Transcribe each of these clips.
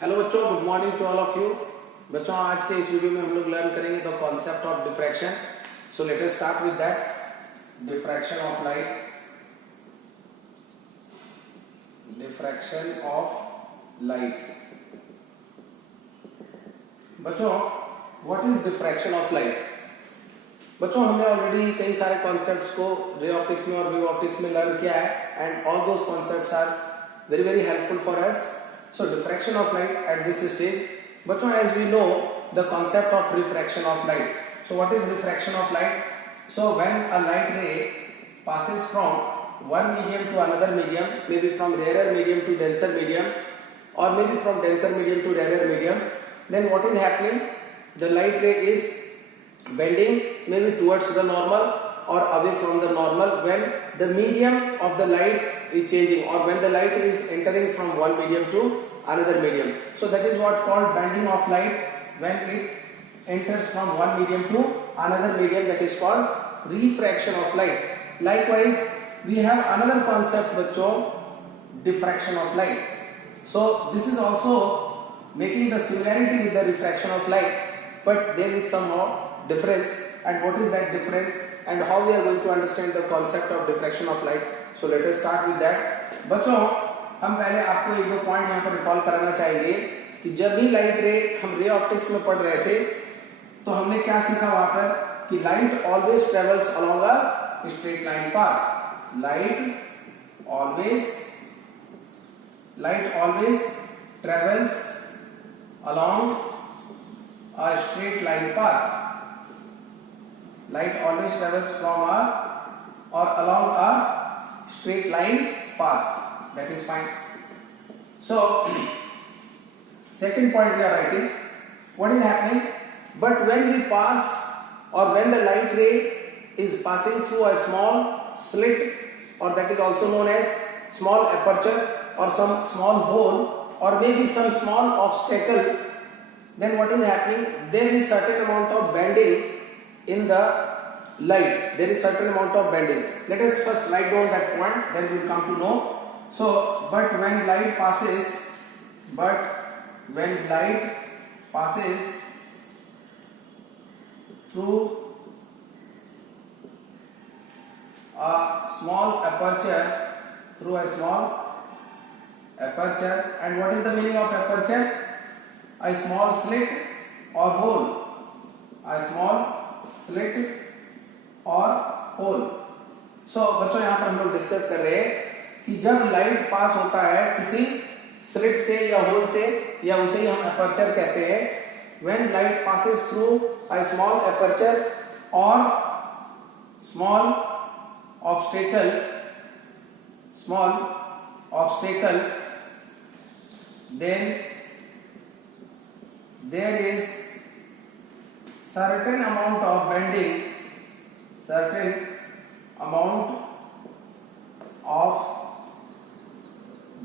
Hello बच्चों, good morning to all of you. बच्चों, आज के इस वीडियो में हम लोग लर्न करेंगे the concept of diffraction. So let us start with that. Diffraction of light, diffraction of light. बच्चों, what is diffraction of light? बच्चों, हमने ऑलरेडी कई सारे कॉन्सेप्ट्स को रे ऑप्टिक्स में और वेव ऑप्टिक्स में लर्न किया है and all those concepts are very very helpful for us. So diffraction of light at this stage. Bachon, as we know the concept of refraction of light. So what is refraction of light? So when a light ray passes from one medium to another medium, maybe from rarer medium to denser medium, or maybe from denser medium to rarer medium, then what is happening? The light ray is bending maybe towards the normal or away from the normal when the medium of the light is changing, or when the light is entering from one medium to another medium. So that is what called bending of light when it enters from one medium to another medium, that is called refraction of light. Likewise, we have another concept bachcho, diffraction of light. So this is also making the similarity with the refraction of light, but there is some more difference. And what is that difference and how we are going to understand the concept of diffraction of light? So let us start with that. बच्चों, हम पहले आपको एक दो point यहाँ पर recall कराना चाहेंगे कि जब भी लाइट रे हम रे ऑप्टिक्स में पढ़ रहे थे तो हमने क्या सीखा वहां पर कि light always travels along a straight line path. Light always travels along a straight line path. Light always travels from a or along a straight line path. That is fine. So second point we are writing, what is happening? But when we pass or when the light ray is passing through a small slit, or that is also known as small aperture or some small hole or maybe some small obstacle, then what is happening? There is certain amount of bending in the light. There is certain amount of bending. Let us first write down that point, then we will come to know. So but when light passes through a small aperture, and what is the meaning of aperture? A small slit or hole. A small slit और hole. सो बच्चों, यहां पर हम लोग discuss कर रहे हैं कि जब लाइट पास होता है किसी स्लिट से या होल से, या उसे ही हम अपर्चर कहते हैं, when light passes through a small aperture और small obstacle, then there is certain amount of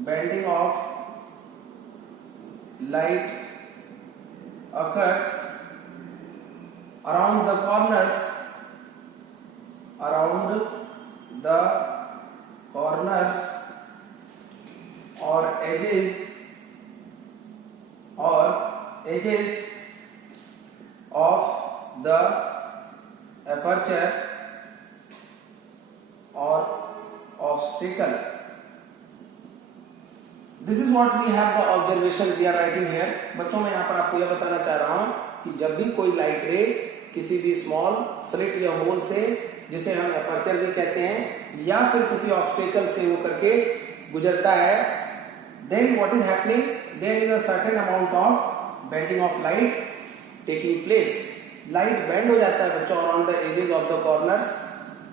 bending of light occurs around the corners or edges of the aperture or obstacle. This is what we have the observation we are writing here. बच्चों, मैं यहाँ पर आपको यह बताना चाह रहा हूँ कि जब भी कोई लाइट रे किसी भी स्मॉल स्लिट या होल से, जिसे हम अपर्चर भी कहते हैं, या फिर किसी ऑब्स्टेकल से होकर के गुजरता है, then what is happening? There is a certain amount of bending of light taking place. Light bend हो जाता है बच्चों around the edges of the corners,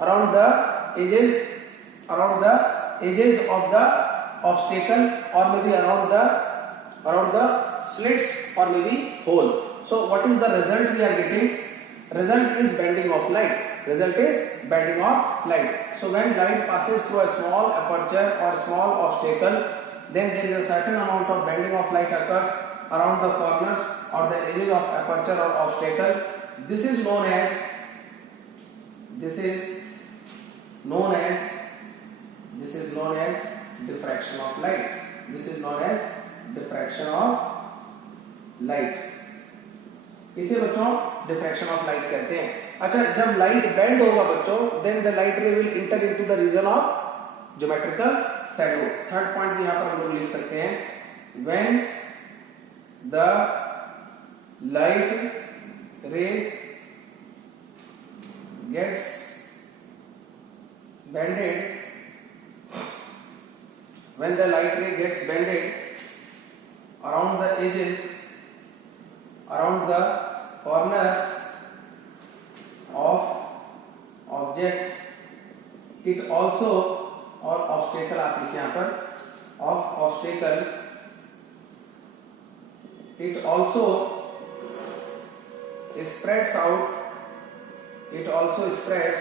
around the edges of the obstacle, और maybe around the slits और maybe hole. So what is the result we are getting? Result is bending of light. So when light passes through a small aperture or small obstacle, then there is a certain amount of bending of light occurs around the corners or the edges of aperture or obstacle. This is known as diffraction of light. This is known as diffraction of light, इसे बच्चों diffraction of light कहते हैं। अच्छा, जब light bend होगा बच्चों, then the light ray will enter into the region of geometrical shadow. Third point भी यहां पर हम लोग लिख सकते हैं, when the light rays gets bended, when the light ray gets bended around the edges, around the corners of object, it also, और obstacle आप लिखिए यहाँ पर, of obstacle, it also spreads out, it also spreads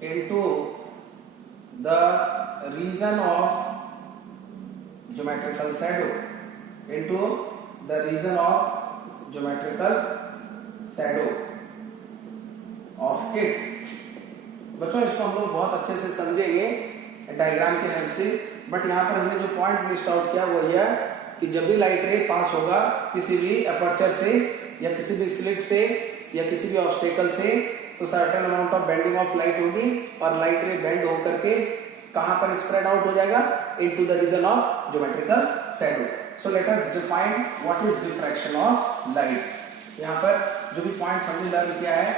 into the region of geometrical shadow, into the region of geometrical shadow of it। बच्चों इसको हम लोग बहुत अच्छे से समझेंगे डायग्राम के हेल्प से, बट यहाँ पर हमने जो पॉइंट लिस्ट आउट किया वो यह कि जब भी लाइट रे पास होगा किसी भी अपर्चर से या किसी भी स्लिट से या किसी भी ऑब्स्टेकल से, तो certain amount of bending of light होगी और लाइट रे बेंड होकर के कहां पर स्प्रेड आउट हो जाएगा, into the region of geometrical shadow. So let us define what is diffraction of light. यहां पर जो भी पॉइंट्स हमने लर्न किया है,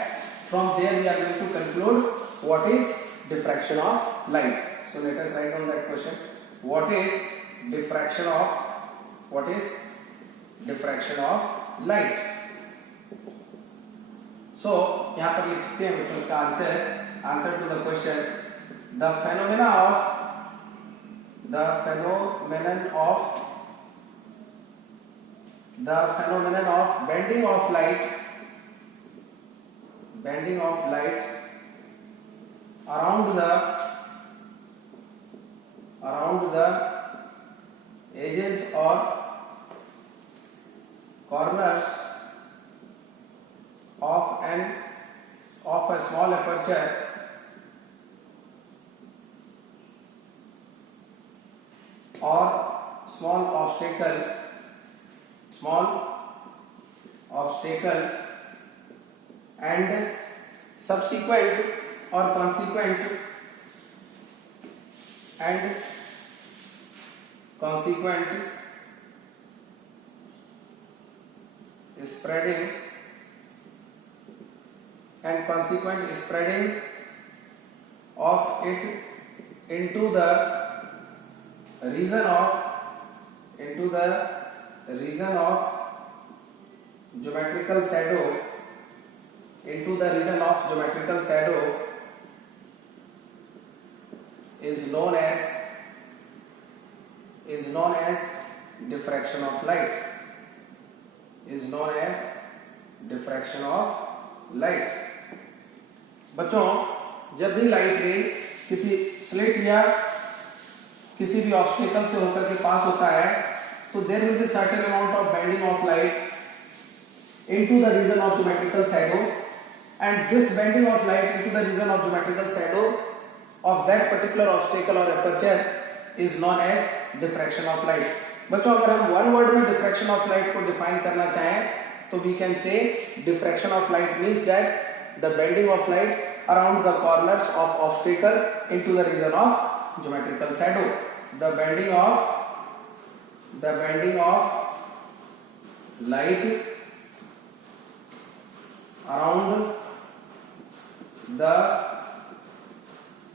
from there we are going to conclude what is diffraction of light. So let us write down that question, what is diffraction of, what is diffraction of light. So यहां पर लिखते हैं बच्चों इसका answer to the question, the phenomenon of bending of light around the edges or corners of a small aperture or small obstacle and subsequent or consequent spreading of it into the region of geometrical shadow, is known as diffraction of light, बच्चों जब भी light रे किसी slit या किसी भी obstacle से होकर के पास होता है, तो there will be certain amount of bending of light into the region of geometrical shadow, and this bending of light into the region of geometrical shadow of that particular obstacle और aperture is known as diffraction of light. बच्चों अगर हम one word में diffraction of light को define करना चाहें तो we can say diffraction of light means that the bending of light around the corners of obstacle into the region of geometrical shadow, the bending of light around the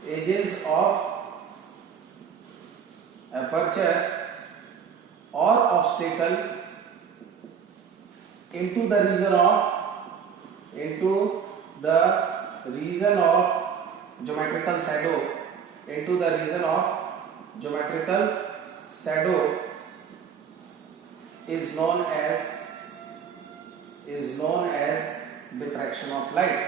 edges of aperture or obstacle into the region of geometrical shadow, is known as diffraction of light,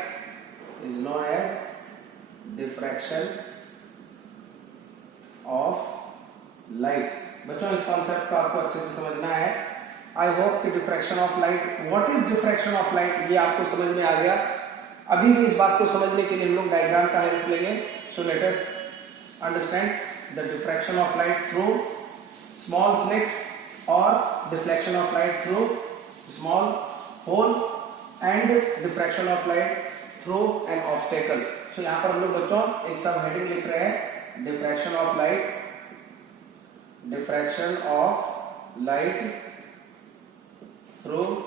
बच्चों इस concept को आपको अच्छे से समझना है। I hope कि diffraction of light, what is diffraction of light, ये आपको समझ में आ गया। अभी भी इस बात को समझने के लिए हम लोग डायग्राम का हेल्प लेंगे। सो let us understand the diffraction of light through small slit or diffraction of light through small hole and diffraction of light through an obstacle. So यहाँ पर हम लोग बच्चों एक सब हेडिंग लिख रहे हैं, diffraction of light through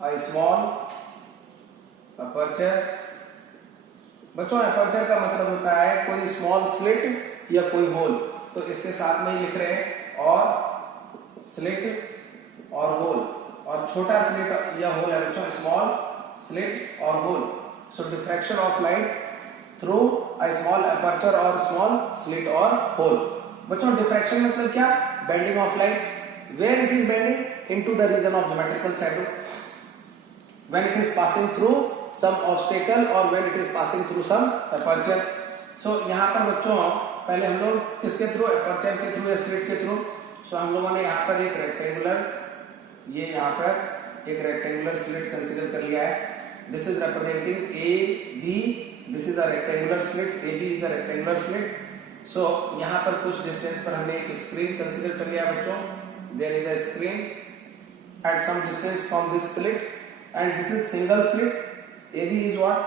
a small aperture. बच्चों एपर्चर का मतलब होता है कोई स्मॉल स्लिट या कोई होल, तो इसके साथ में ही लिख रहे हैं और स्लिट और होल, और छोटा स्लिट या होल है बच्चों स्मॉल स्लिट और hole. So diffraction of light through a small aperture और स्मॉल स्लिट और होल. बच्चों डिफ्रैक्शन मतलब क्या? Bending of light. Where it is bending? Into the region of geometrical shadow when it is passing through some obstacle or when it is passing through some aperture. So यहाँ पर बच्चों पहले हम लोग किसके थ्रू? एपर्चर के through या slit के थ्रू. सो हम लोगों ने यहाँ पर एक रेक्टेंगुलर, ये यहाँ पर एक रेक्टेंगुलर स्लिट कंसीडर कर लिया है. This is representing A B. This is a rectangular slit. A B is a rectangular slit. So यहाँ पर कुछ डिस्टेंस पर हमने एक स्क्रीन कंसीडर कर लिया बच्चों. There is a screen at some distance from this slit, and this is single slit. AB is what?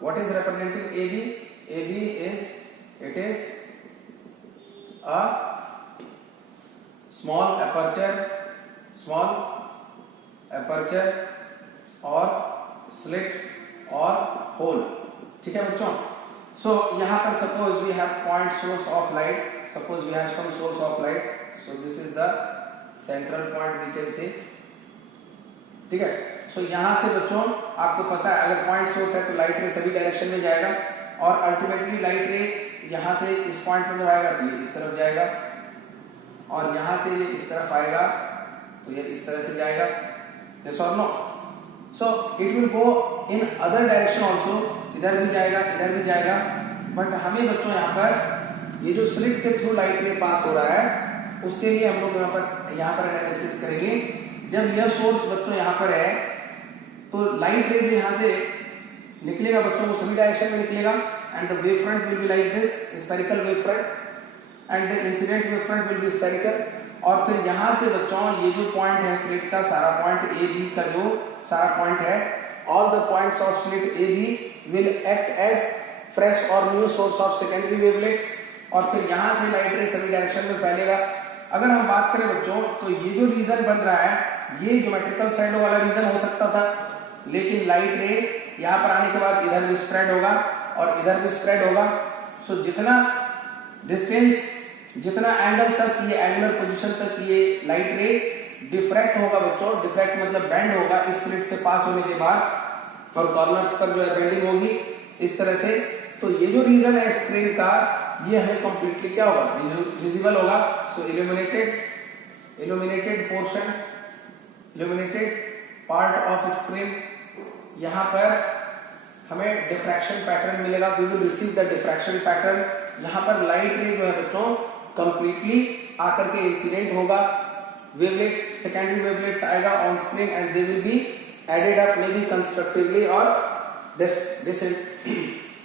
What is representing AB? AB is, it is a small aperture or slit or hole. ठीक है बच्चों. So यहाँ पर suppose we have point source of light. Suppose we have some source of light. So this is the central point we can say. ठीक है. सो यहाँ से बच्चों आपको पता है अगर पॉइंट सोर्स है तो लाइट रे सभी डायरेक्शन में जाएगा, और अल्टीमेटली लाइट रे यहाँ से इस पॉइंट पर जब आएगा तो ये इस तरफ जाएगा, और यहाँ से ये इस तरफ आएगा तो ये इस तरह से जाएगा. यस और no? So it will go in other direction also. इधर भी जाएगा, इधर भी जाएगा. बट हमें बच्चों यहाँ पर ये जो स्लिट के थ्रू लाइट रे पास हो रहा है उसके लिए हम लोग यहाँ पर एनालिसिस करेंगे. जब यह सोर्स बच्चों यहाँ पर है तो लाइट रे जो यहाँ से निकलेगा बच्चों वो सभी डायरेक्शन में निकलेगा, and the wave front will be like this, spherical wave front, and the incident wave front will be spherical. और फिर यहाँ से बच्चों ये जो पॉइंट है स्लिट का सारा पॉइंट ए बी का जो सारा पॉइंट है, all the points of slit A B will act as fresh और new source of secondary wavelets, और फिर यहाँ से लाइट रे सभी डायरेक्शन में फैलेगा. अगर हम बात करें बच्चों तो ये जो रीजन बन रहा है ये ज्योमेट्रिकल शैडो वाला रीजन हो सकता था, लेकिन लाइट रे यहाँ पर आने के बाद इधर भी स्प्रेड होगा और इधर भी स्प्रेड होगा. सो जितना डिस्टेंस, जितना एंगल तक ये एंगुलर पोजीशन तक ये लाइट रे डिफ्रैक्ट होगा बच्चों, डिफ्रैक्ट मतलब बेंड होगा इस स्लिट से पास होने के बाद, और कॉर्नर्स पर जो है बेंडिंग होगी इस तरह से. तो ये जो रीजन है स्क्रीन का ये हमें कंप्लीटली क्या होगा? विजिबल होगा. So illuminated portion, illuminated part of screen, यहाँ पर हमें डिफ्रैक्शन पैटर्न मिलेगा. We will receive the diffraction pattern. यहाँ पर लाइट रे जो है बच्चों कंप्लीटली आकर के इंसिडेंट होगा, वेवलेट्स, सेकेंडरी वेवलेट्स आएगा on screen, and they will be added up may be constructively और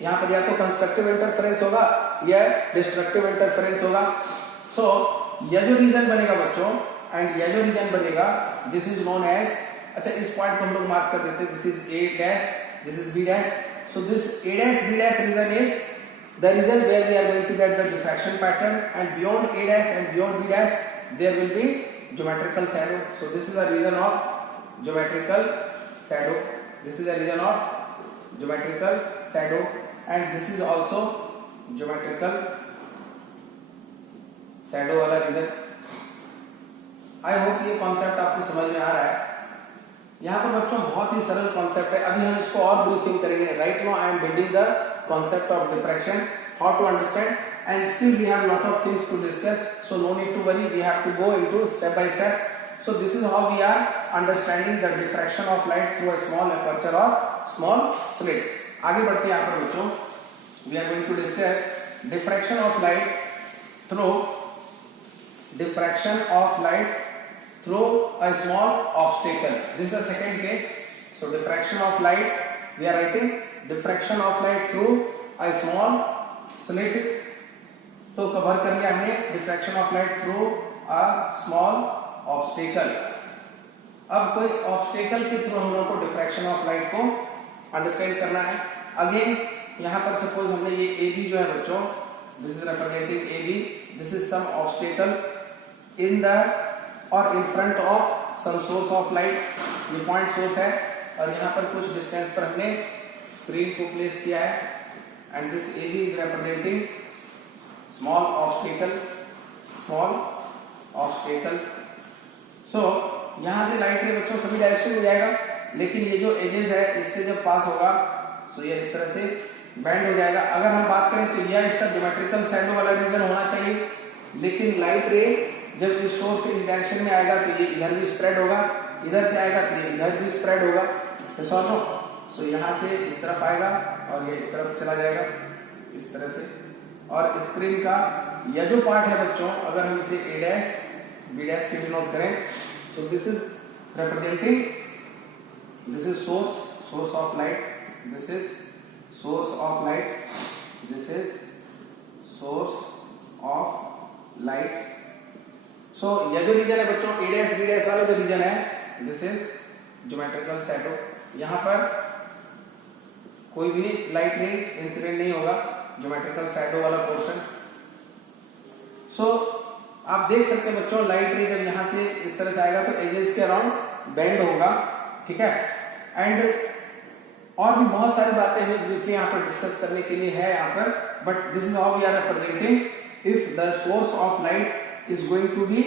यहाँ पर या तो कंस्ट्रक्टिव इंटरफेरेंस होगा या डिस्ट्रक्टिव इंटरफेरेंस होगा. सो यह जो रीजन बनेगा बच्चों, एंड यह जो रीजन बनेगा दिस इज नोन एज, अच्छा इस पॉइंट को हम लोग मार्क कर देते हैं, this is A dash, this is B dash. So this A dash B dash region is the region where we are going to get the diffraction pattern, and beyond A dash and beyond B dash there will be geometrical shadow. So this is the region of geometrical shadow. This is the region of geometrical shadow, and this is also geometrical shadow वाला region. I hope ये concept आपको समझ में आ रहा है. यहाँ पर बच्चों बहुत ही सरल कॉन्सेप्ट है, अभी हम इसको और ब्रीफिंग करेंगे. Right now I am building the concept of diffraction, how to understand, and still we have lot of things to discuss. So no need to worry, we have to go into step by step. So this is how we are understanding the diffraction of light through a small aperture और small slit. आगे बढ़ते हैं यहाँ पर बच्चों. We are going to discuss diffraction of light through a small obstacle. This is the second case. So diffraction of light, we are writing diffraction of light through a small slit. तो cover कर लिया हमने diffraction of light through a small obstacle. अब कोई obstacle के through हम लोग को डिफ्रैक्शन ऑफ लाइट को अंडरस्टैंड करना है। अगेन यहाँ पर सपोज हमने ये ए बी जो है बच्चों, this is representing A B, this is some obstacle in the और in front of some source of light, ये पॉइंट सोर्स है और यहाँ पर कुछ डिस्टेंस पर हमने स्क्रीन को प्लेस किया है and this A B is representing small obstacle, small obstacle. So यहाँ से लाइट रे बच्चों सभी डायरेक्शन में जाएगा, लेकिन ये जो एजेस है इससे जब पास होगा सो ये इस तरह से बेंड हो जाएगा। अगर हम बात करें तो यह इसका ज्योमेट्रिकल शैडो वाला रीजन होना चाहिए, लेकिन लाइट रे जब इस सोर्स से इस डायरेक्शन में आएगा तो ये इधर भी स्प्रेड होगा, इधर से आएगा तो ये इधर भी स्प्रेड होगा। तो सो यहाँ से इस तरफ आएगा और ये इस तरफ चला जाएगा इस तरह से। और स्क्रीन का यह जो पार्ट है बच्चों, अगर हम इसे ए डैश बी डैश से डिनोट करें, so this is representing, this is source of light, this is source of light, this is source of light. So यह जो रीजन है बच्चों ए डैश बी डैश वाला जो रीजन है, दिस इज ज्योमेट्रिकल शैडो। यहाँ पर कोई भी लाइट रे इंसिडेंट नहीं होगा, ज्योमेट्रिकल शैडो वाला पोर्शन। सो आप देख सकते हैं बच्चों लाइट रे जब यहाँ से इस तरह से आएगा तो एजेस के अराउंड बेंड होगा, ठीक है। एंड और भी बहुत सारी बातें हमें ब्रीफली यहाँ पर डिस्कस करने के लिए है यहाँ पर, but this is how we are representing if the source of light is going to be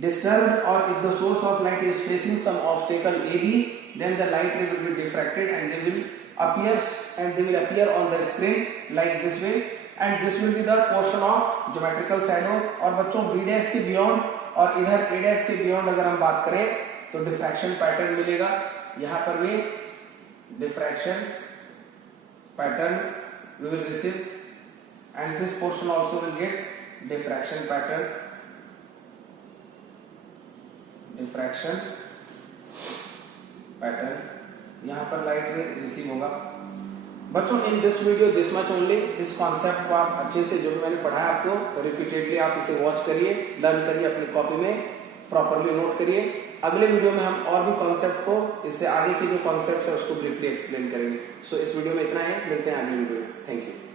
disturbed or if the source of light is facing some obstacle AB, then the light ray will be diffracted and they will appear on the screen like this way, and this will be the portion of geometrical shadow। और बच्चों B dash के beyond और इधर A dash के beyond अगर हम बात करें तो diffraction pattern मिलेगा। यहाँ पर भी diffraction pattern we will receive and this portion also will get diffraction pattern, diffraction pattern. यहाँ पर लाइट रे रिसीव होगा। बच्चों in this video this much only, इस कॉन्सेप्ट को आप अच्छे से जो भी मैंने पढ़ाया आपको रिपीटेडली आप इसे वॉच करिए, लर्न करिए, अपनी कॉपी में प्रॉपरली नोट करिए। अगले वीडियो में हम और भी कॉन्सेप्ट को, इससे आगे के जो कॉन्सेप्ट है उसको ब्रीफली एक्सप्लेन करेंगे। सो इस वीडियो में इतना है, मिलते हैं अगले वीडियो में। Thank you.